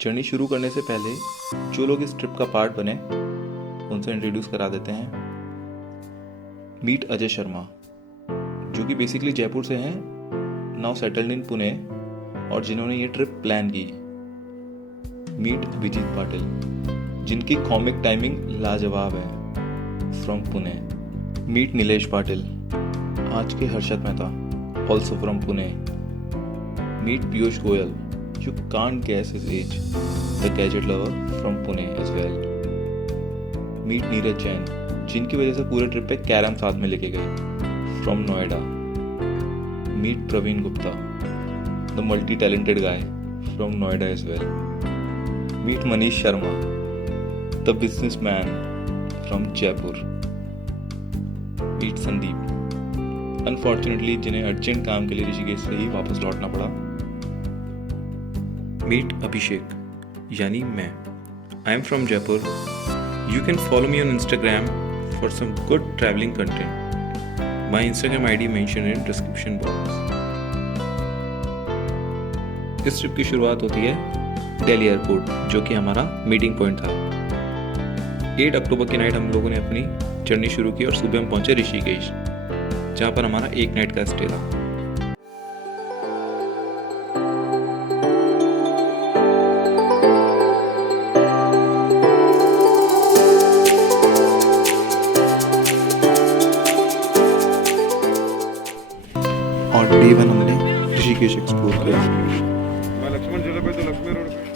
Journey शुरू करने से पहले जो लोग इस ट्रिप का पार्ट बने उनसे इंट्रोड्यूस करा देते हैं। मीट अजय शर्मा, जो कि बेसिकली जयपुर से हैं, नाउ सेटल्ड इन पुणे, और जिन्होंने ये ट्रिप प्लान की। मीट अभिजीत पाटिल, जिनकी कॉमिक टाइमिंग लाजवाब है, फ्रॉम पुणे। मीट नीलेश पाटिल, आज के Harshad Mehta, also from Pune. Meet Piyush Goyal, you can't guess his age, the gadget lover from Pune as well. Meet Neeraj Jain, जिनकी वजह से पूरे ट्रिप पे कैरम साथ में लेके गए, from Noida. Meet Praveen Gupta, the multi-talented guy from Noida as well. Meet Manish Sharma, the businessman from Jaipur. Meet Sandeep, unfortunately जिन्हें अर्जेंट काम के लिए ऋषिकेश से ही वापस लौटना पड़ा. मीट अभिषेक, यानी मैं. I am from Jaipur. You can follow me on Instagram for some good travelling content. My Instagram ID mention in description box. इस ट्रिप की शुरुआत होती है दिल्ली एयरपोर्ट, जो कि हमारा मीटिंग पॉइंट था. 8 अक्टूबर की नाइट हम लोगों ने अपनी जर्नी शुरू की और सुबह हम पहुंचे ऋषिकेश, जहाँ पर हमारा 1 नाइट का स्टे था. और डे 1 हमने ऋषिकेश एक्सप्लोर किया. मैं लक्ष्मण जिले पे तो लक्ष्मी रोड पे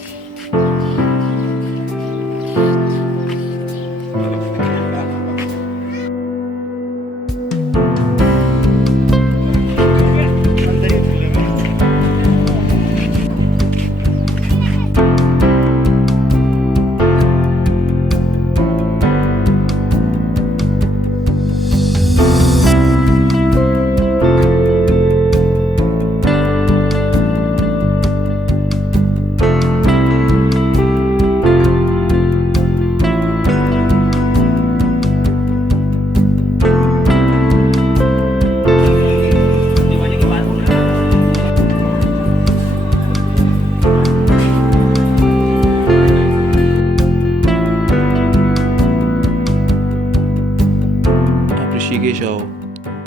ऋषिकेश आओ,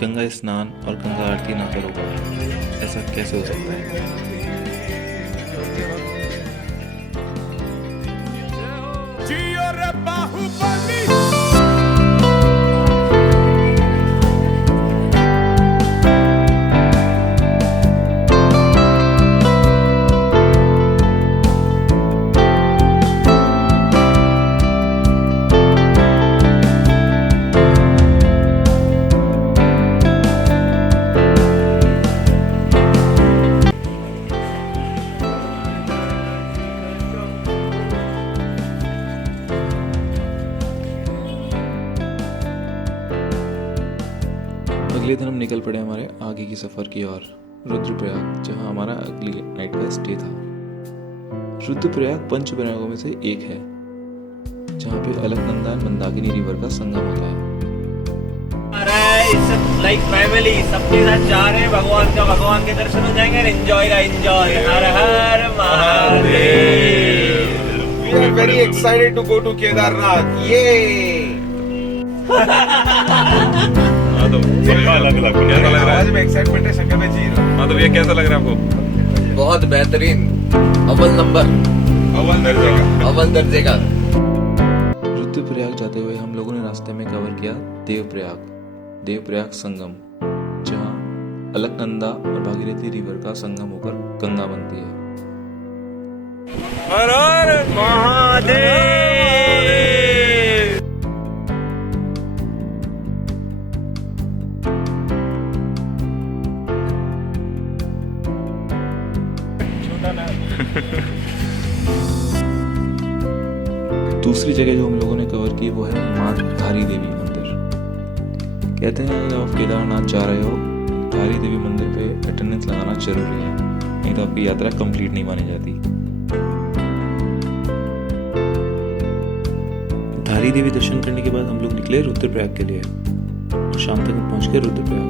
गंगा स्नान और गंगा आरती ना करोगे, ऐसा कैसे हो सकता है? अगले दिन हम निकल पड़े हमारे आगे की सफ़र की ओर, रुद्रप्रयाग, जहां हमारा अगली नाइट का स्टे था. रुद्रप्रयाग पंच प्रयागों में से एक है, जहां पे अलकनंदा और मंदाकिनी रिवर का संगम होता है. लाइक फैमिली सबके साथ जा रहे हैं, भगवान के दर्शन हो जाएंगे. एंजॉय हर हर Mahadev. We are very excited to go to Kedarnath. ये तो अलग अलग कैसा लग रहा है? में एक्साइटमेंट है, शक्ल में चीर. हाँ तो ये कैसा लग रहा है आपको? बहुत बेहतरीन, अव्वल नंबर, अव्वल दर्जे का. रुद्रप्रयाग जाते हुए हम लोगों ने रास्ते में कवर किया देवप्रयाग संगम, जहां अलकनंदा और भागीरथी रिवर का संगम होकर गंगा बनती है. हर हर महादेव. दूसरी जगह जो हम लोगों ने कवर की वो है माँ धारी देवी मंदिर. कहते हैं जब आप केदारनाथ जा रहे हो, धारी देवी मंदिर पे अटेंडेंस लगाना जरूरी है, नहीं तो आपकी यात्रा कंप्लीट नहीं मानी जाती. धारी देवी दर्शन करने के बाद हम लोग निकले रुद्रप्रयाग के लिए और शाम तक हम पहुंच गए रुद्रप्रयाग.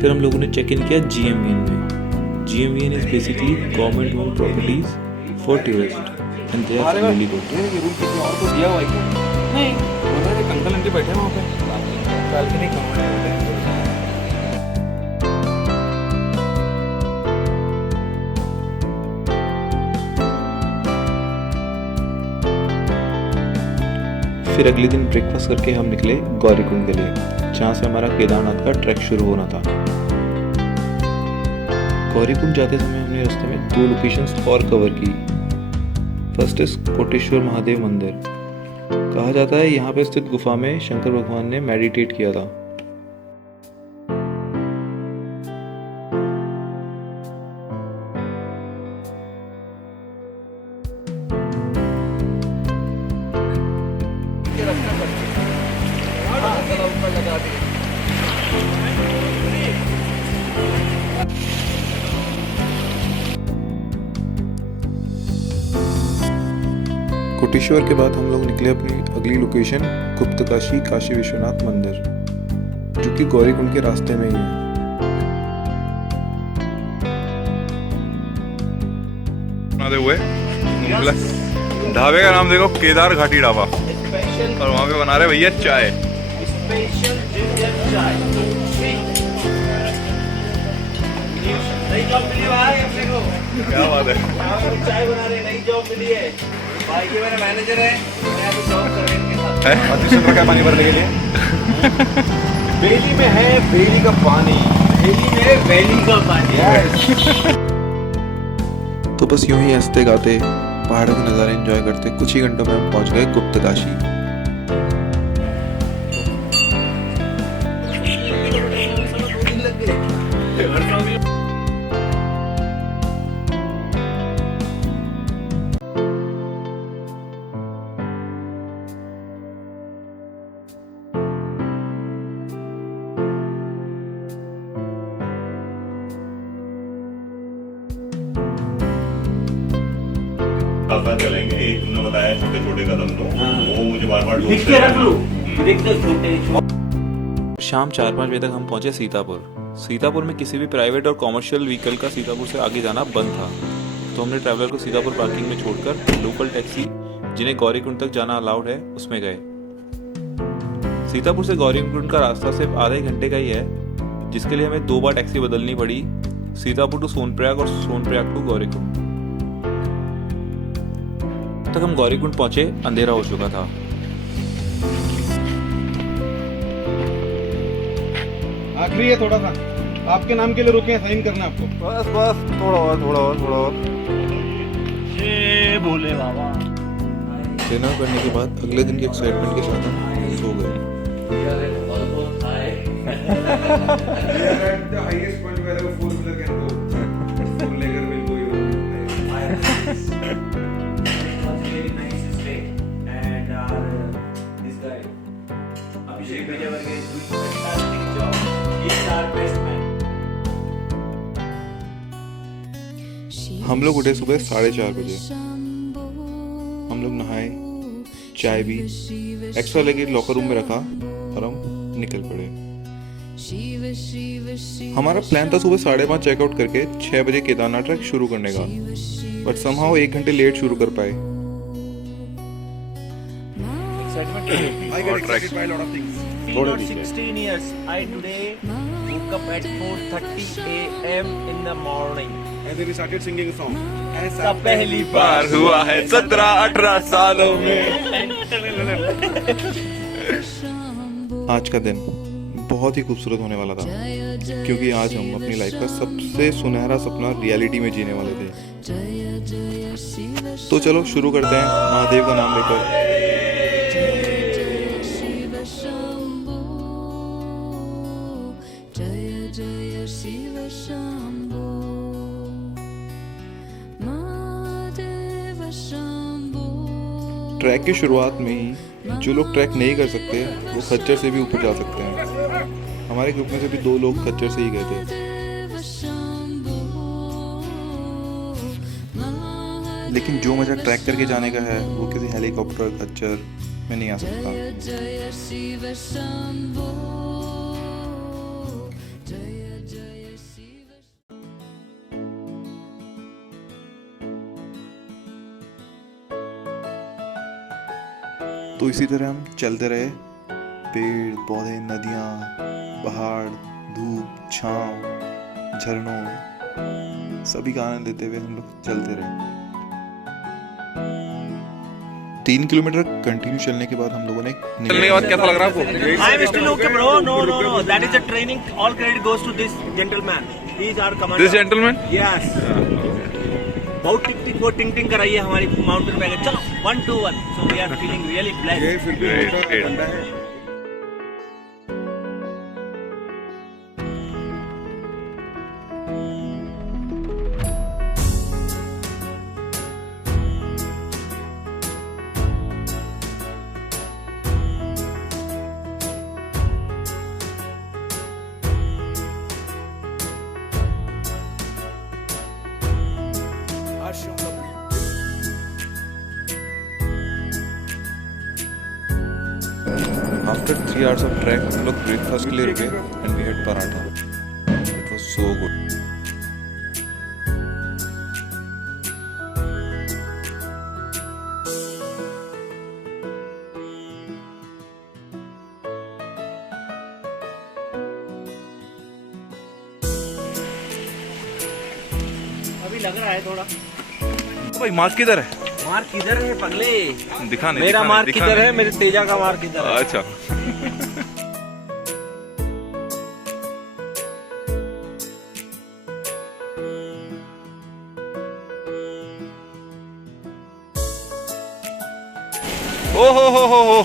फिर हम लोगों ने चेक इन किया GMVN में. GMVN is basically government owned properties for tourists and they are really good. ये रूम किसी और को दिया हुआ है क्या? नहीं, उधर एक अंकल आंटी बैठे हैं वहाँ पे, बालकनी कहाँ है? फिर अगले दिन ब्रेकफास्ट करके हम निकले गौरीकुंड के लिए, जहाँ से हमारा केदारनाथ का ट्रैक शुरू होना था। गौरीकुंड जाते समय हमने रास्ते में 2 लोकेशंस और कवर की। फर्स्ट इज कोटेश्वर महादेव मंदिर। कहा जाता है यहाँ पे स्थित गुफा में शंकर भगवान ने मेडिटेट किया था। कोटेश्वर के बाद हम लोग निकले अपनी अगली लोकेशन गुप्तकाशी काशी विश्वनाथ मंदिर, जो कि गौरीकुंड के रास्ते में ही है। बनाते हुए ढाबे का नाम देखो, केदार घाटी ढाबा, और वहाँ पे बना रहे भैया चाय। स्पेशल जिंजर चाय। नई जॉब मिली भाई अपने को। क्या बात है। चाय बना रहे, नई जॉब मिली है भाई। ये मेरा मैनेजर है, मैं अभी जॉब कर रहे हैं इनके साथ। 25 रुपये का पानी भरने के लिए बेली में है, बेली का पानी, दिल्ली में वैली का पानी। तो बस यूं ही हंसते गाते पहाड़ों के नज़ारे एंजॉय करते कुछ ही घंटों में हम पहुंच गए गुप्तकाशी। चलेंगे। एक तुमने बताया छोटे छोटे कदम लो, वो मुझे बार बार लिख के रख लो, लिख दो छोटे। शाम 4-5 बजे तक हम पहुंचे सीतापुर। सीतापुर में किसी भी प्राइवेट और कॉमर्शियल व्हीकल का सीतापुर से आगे जाना बंद था, तो हमने ट्रैवलर को सीतापुर पार्किंग में छोड़कर लोकल टैक्सी, जिन्हें गौरीकुंड तक जाना अलाउड है, उसमें गए। सीतापुर से गौरीकुंड का रास्ता सिर्फ आधे घंटे का ही है, जिसके लिए हमें 2 बार टैक्सी बदलनी पड़ी, सीतापुर टू सोनप्रयाग और सोनप्रयाग टू गौरीकुंड। तक हम गौरीकुंड पहुंचे अंधेरा हो चुका था। आखिरी है, थोड़ा सा आपके नाम के लिए रुके हैं, साइन करना आपको। बस बस, थोड़ा और। जय भोले बाबा। डिनर करने के बाद अगले दिन की एक्साइटमेंट के साथ हम सो गए। हम लोग उठे सुबह 4:30 बजे। हम लोग नहाए, चाय भी एक्स्ट्रा लेके लॉकर रूम में रखा और हम निकल पड़े। हमारा प्लान था सुबह 5:30 चेकआउट करके 6 बजे केदारनाथ ट्रैक शुरू करने का, बट समहाउ 1 घंटे लेट शुरू कर पाए। I got excited by a lot of things. 16 years. I today woke up at 4:30 a.m. in the morning. And then we started singing a song. ऐसा पहली बार हुआ है 17-18 सालों में। आज का दिन बहुत ही खूबसूरत होने वाला था, क्योंकि आज हम अपनी लाइफ का सबसे सुनहरा सपना रियलिटी में जीने वाले थे। तो चलो शुरू करते हैं महादेव का नाम लेकर। ट्रैक की शुरुआत में ही जो लोग ट्रैक नहीं कर सकते वो खच्चर से भी ऊपर जा सकते हैं। हमारे ग्रुप में से भी 2 लोग खच्चर से ही गए थे, लेकिन जो मजा ट्रैक करके जाने का है वो किसी हेलीकॉप्टर खच्चर में नहीं आ सकता। तो इसी तरह हम चलते रहे, पेड़ पौधे, नदियाँ, पहाड़, धूप, छाँव, झरनों, सभी का आनंद लेते हुए हम लोग चलते रहे। 3 किलोमीटर कंटिन्यू चलने के बाद हम लोगों ने चलने के बाद कैसा लग रहा है आपको? I am still okay, bro. No. That is a training. All credit goes to this gentleman. He is our commander. This gentleman? Yes. बहुत टिंग टिंग कराई है हमारी माउंटेन बाइक। चलो 1 to 1. So we are feeling really blessed. Great. After 3 hours of trek, हम लोग breakfast के लिए रुके and we had paratha. It was so good. अभी लग रहा है थोड़ा। तो भाई मार्क किधर है? मार्क किधर है पगले? दिखा नहीं। मेरा दिखा मार्क नहीं, किधर दिखा है? मेरे तेजा का मार्क किधर है? नहीं। अच्छा। ओ हो।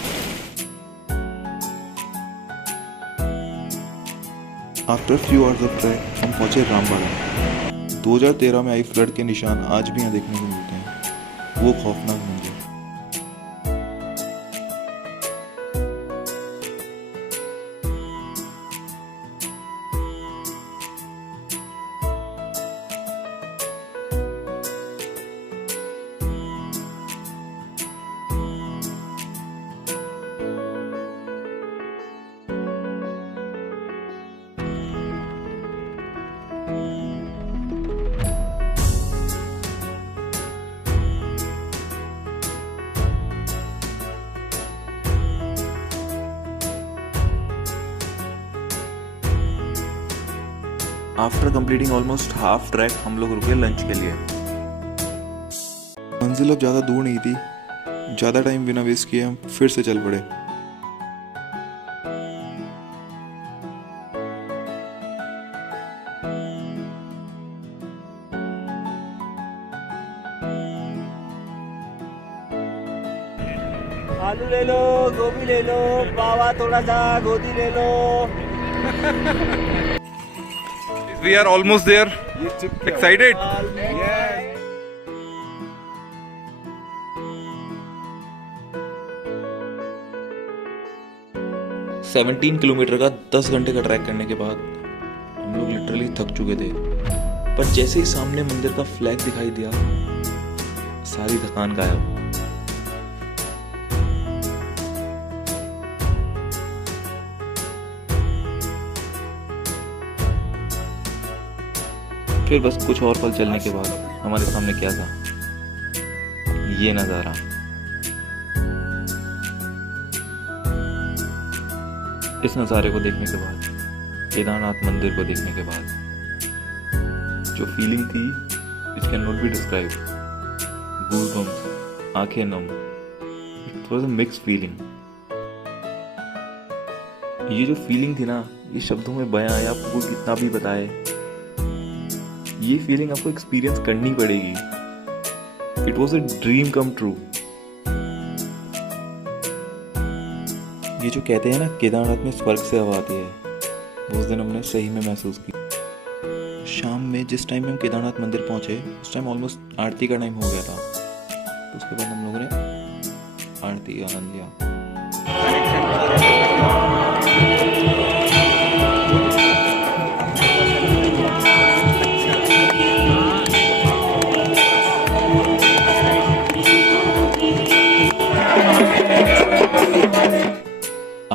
After few hours of trek, हम पहुंचे रामबाड़ा। 2013 में आई फ्लड के निशान आज भी यहाँ देखने को मिलते हैं। वो खौफनाक मंजर। After completing almost half track हम लोग रुके लंच के लिए। मंजिल अब ज़्यादा दूर नहीं थी, ज़्यादा टाइम बिना वेस्ट किए हम फिर से चल पड़े। आलू ले लो, गोभी ले लो, बावा थोड़ा सा गोदी ले लो। We are almost there. Excited? 17 kilometre का 10 घंटे का ट्रैक करने के बाद हम लोग लिटरली थक चुके थे, पर जैसे ही सामने मंदिर का फ्लैग दिखाई दिया सारी थकान गायब। फिर बस कुछ और पल चलने के बाद हमारे सामने क्या था, ये नज़ारा। इस नज़ारे को देखने के बाद, केदारनाथ मंदिर को देखने के बाद जो फीलिंग थी it can not be describe. Goosebumps, आंखें नम, it was a mix feeling. ये जो फीलिंग थी ना, ये शब्दों में बयां या आपको कितना भी बताए, ये फीलिंग आपको एक्सपीरियंस करनी पड़ेगी। It was a dream come true. ये जो कहते हैं ना केदारनाथ में स्वर्ग से हवा आती है, वो उस दिन हमने सही में महसूस की। शाम में जिस टाइम में हम केदारनाथ मंदिर पहुंचे उस टाइम ऑलमोस्ट आरती का टाइम हो गया था। तो उसके बाद हम लोगों ने आरती का आनंद लिया।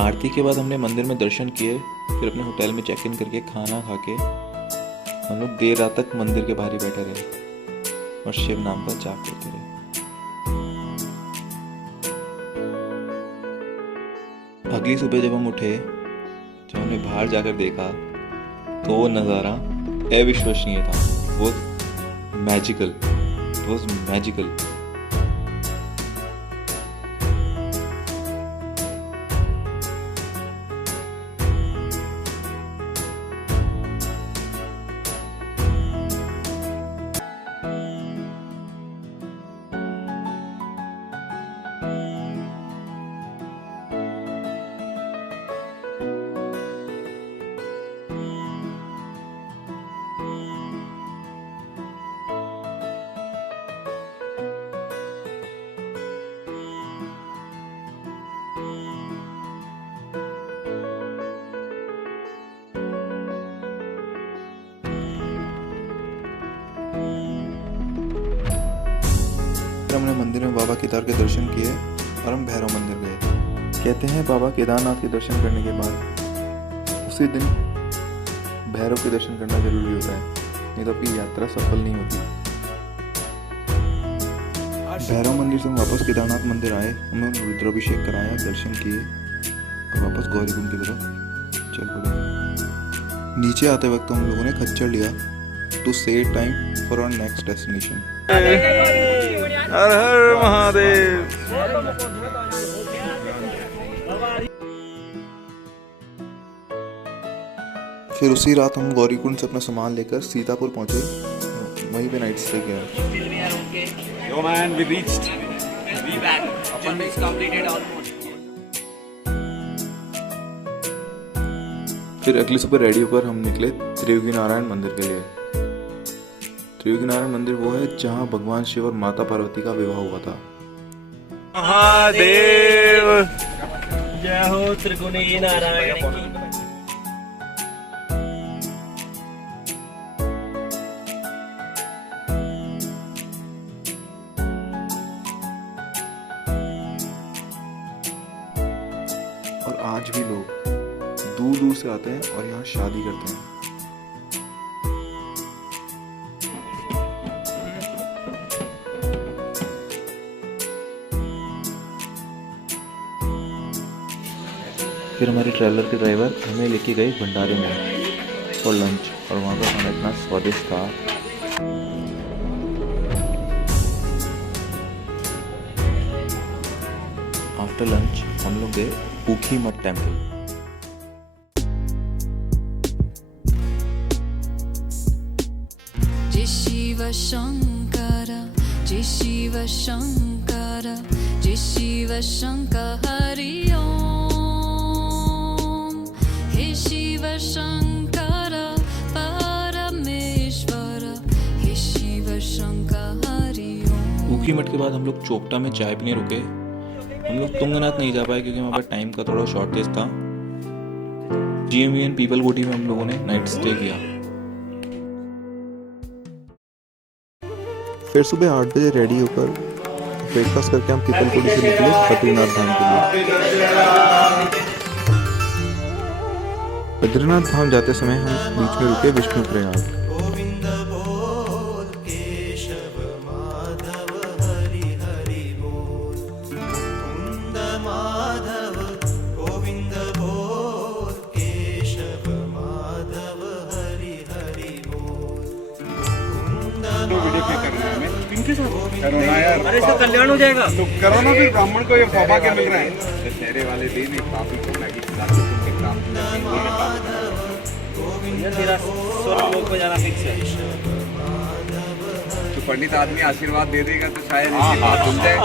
आरती के बाद हमने मंदिर में दर्शन किए, फिर अपने होटल में चेक इन करके खाना खा के हम लोग देर रात तक मंदिर के बाहर ही बैठे रहे और शिव नाम का जाप करते रहे। अगली सुबह जब हम उठे, जब हमने बाहर जाकर देखा तो वो नज़ारा अविश्वसनीय था। वो मैजिकल, इट वॉज मैजिकल। फिर हमने मंदिर में बाबा केदार के दर्शन किए और हम भैरव मंदिर गए। कहते हैं बाबा केदारनाथ के दर्शन करने के बाद उसी दिन भैरव के दर्शन करना जरूरी होता है, नहीं तो आपकी यात्रा सफल नहीं होती। भैरव मंदिर से हम वापस केदारनाथ मंदिर आए, हमें रुद्राभिषेक कराया, दर्शन किए और वापस गौरीकुंड की तरफ चल पड़े। नीचे आते वक्त हम लोगों ने खच्चर लिया to save time for our next destination. हर हर महादेव। फिर उसी रात हम गौरीकुंड से अपना सामान लेकर सीतापुर पहुंचे, वहीं पे नाइट स्टे किया। Yo man, we reached. We back. Journey is completed almost. फिर अगली सुबह रेडी होकर हम निकले त्रियोगी नारायण मंदिर के लिए। त्रियोगी नारायण मंदिर वो है जहाँ भगवान शिव और माता पार्वती का विवाह हुआ था। महादेव। जय हो त्रिगुणी नारायण की। और आज भी लोग दूर दूर से आते हैं और यहाँ शादी करते हैं। फिर हमारे ट्रैवलर के ड्राइवर हमें लेके गए भंडारे में फॉर लंच, और वहाँ का खाना इतना स्वादिष्ट था। आफ्टर लंच हम लोग गए ऊखी मठ टेम्पल। जय शिव शंकर, जय शिव शंकर, जय शिव शंकर हरि ओम। हे शिव शंकर परमेश्वर, हे शिव शंकर हरि ओम। ऊखी मठ के बाद हम लोग चोपटा में चाय पीने रुके। हम लोग तुंगनाथ नहीं जा पाए क्योंकि वहाँ पर टाइम का थोड़ा शॉर्टेज था। GMVN पीपल कोठी में हम लोगों ने नाइट स्टे किया। फिर सुबह 8 बजे रेडी होकर ब्रेकफास्ट करके हम पीपल कोठी से निकले बद्रीनाथ धाम के लिए। बद्रीनाथ धाम जाते समय हम बीच में रुके विष्णु प्रयाग। वीडियो क्लिक करना है हमें। इनके साथ करो ना यार। अरे इसका कल्याण हो जाएगा। तो करो ना, फिर ब्राह्मण को ये फौबा के मिल रहा है। तेरे वाले दिन एक पापी को मैगी खिला के तुमके काम ये तेरा 100 लोग को जाना फिक्स है। तो पंडित आदमी आशीर्वाद दे देगा तो शायद इसी बात सुन जाए।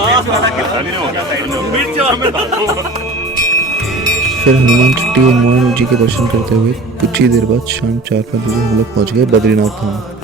फिर हनुमान चट्टी और मोहन जी के दर्शन करते हुए कुछ ही देर बाद शाम 4-5 बजे हम लोग पहुँच गए बद्रीनाथ धाम।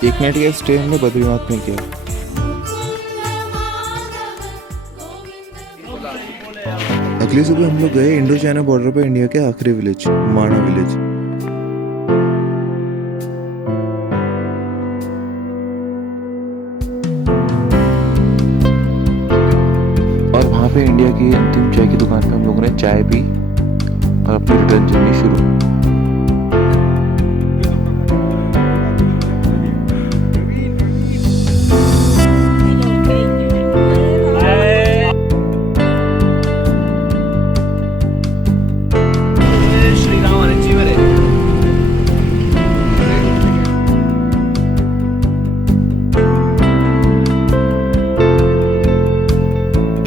एक नाइट का स्टे हमने बद्रीनाथ में किया। अगली सुबह हम लोग गए इंडो चाइना बॉर्डर पर इंडिया के आखिरी विलेज माना विलेज। और वहाँ पे इंडिया की अंतिम चाय की दुकान पे हम लोगों ने चाय पी और अपनी रिटर्न जर्नी शुरू।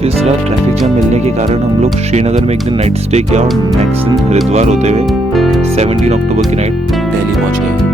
इस रात ट्रैफिक जाम मिलने के कारण हम लोग श्रीनगर में एक दिन नाइट स्टे किया और नेक्स्ट दिन हरिद्वार होते हुए 17 अक्टूबर की नाइट दिल्ली पहुंच गए।